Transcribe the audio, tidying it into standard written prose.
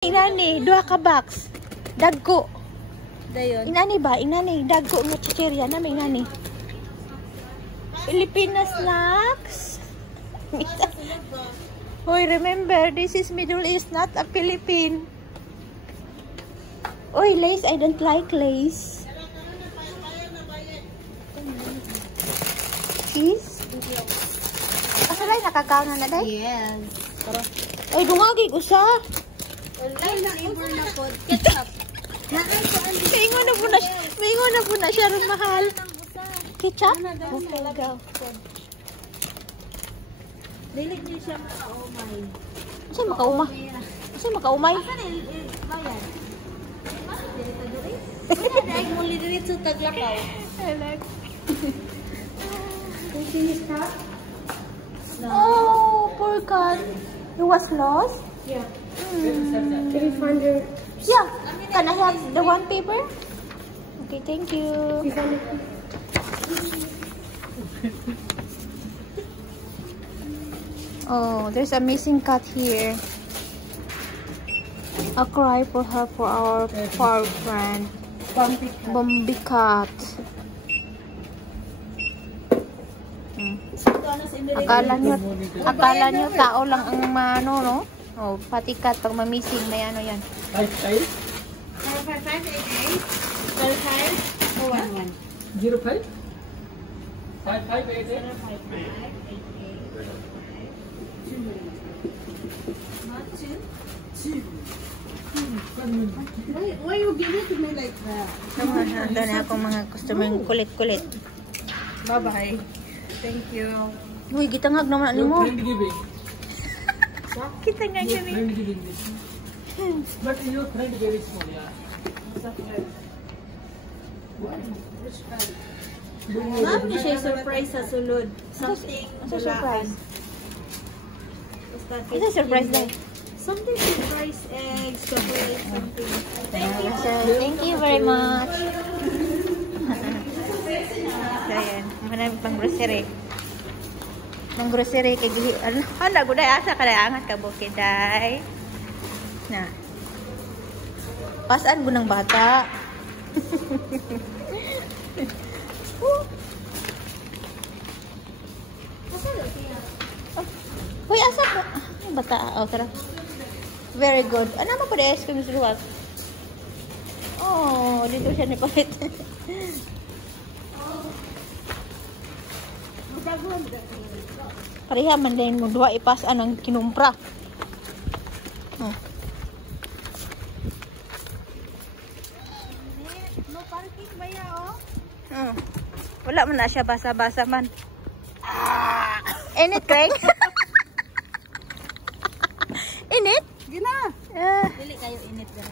Inani, dua ka box. Dagko. Dayon. Inani ba? Inani, dagko nga chichirya na may inani. Pilipinas snacks. Hoy, remember, this is Middle East, not a Philippine. Oy, Lace, I don't like Lace. Cheese? Asa lang nakakaon na day? Yes. Pero, Oy, dungagi ko sa. wala na flavor na po. Ketchup. Maingon na po na siya rin mahal. Ketchup? Okay, go. Dili niya siya makaumay. Kasi makauma. Kasi makaumay. Asa na bayan? Dili ta diri? Wala na ay muli diri sa Taglakaw. Oh, poor cat. You was lost? Yeah. 300. Yeah. Can I have the one paper? Okay, thank you. Oh, there's a missing cat here. A cry for her for our friend. Bumpy cat. Akala nyo tao lang ang ano, no? Oh, pati cat pag mamising may ano yan. 55 05 Why you give it to me like that? Handa na akong mga customer yung kulit-kulit. Bye-bye. Thank you. Uy, gitangag naman ni mo. friend giving. Kitangag Your kami. friend giving this. But your friend very small, yeah. Ma'am, di siya surprise sa sulod. Something Ano surprise? Basta Ito surprise lang. something surprise eggs, chocolate, something. Thank you very much. So, yan. Manami pang grocery. Pang grocery kay gihi. Ano, guday asa ka angat ka bukiday. Na. Pasaan gunang bata. Uy, asa ka? Bata. Oh, tara. Very good. Ano mo pa de ice cream sa luwag? Oh, dito siya nipalit. Pareha man din mo duwa ipasaan ang kinumpra. Oh. No parking ba ya, oh? Wala man na siya basa-basa man. Init, Craig? Init? Gina. Ah. Dili kayo init dira.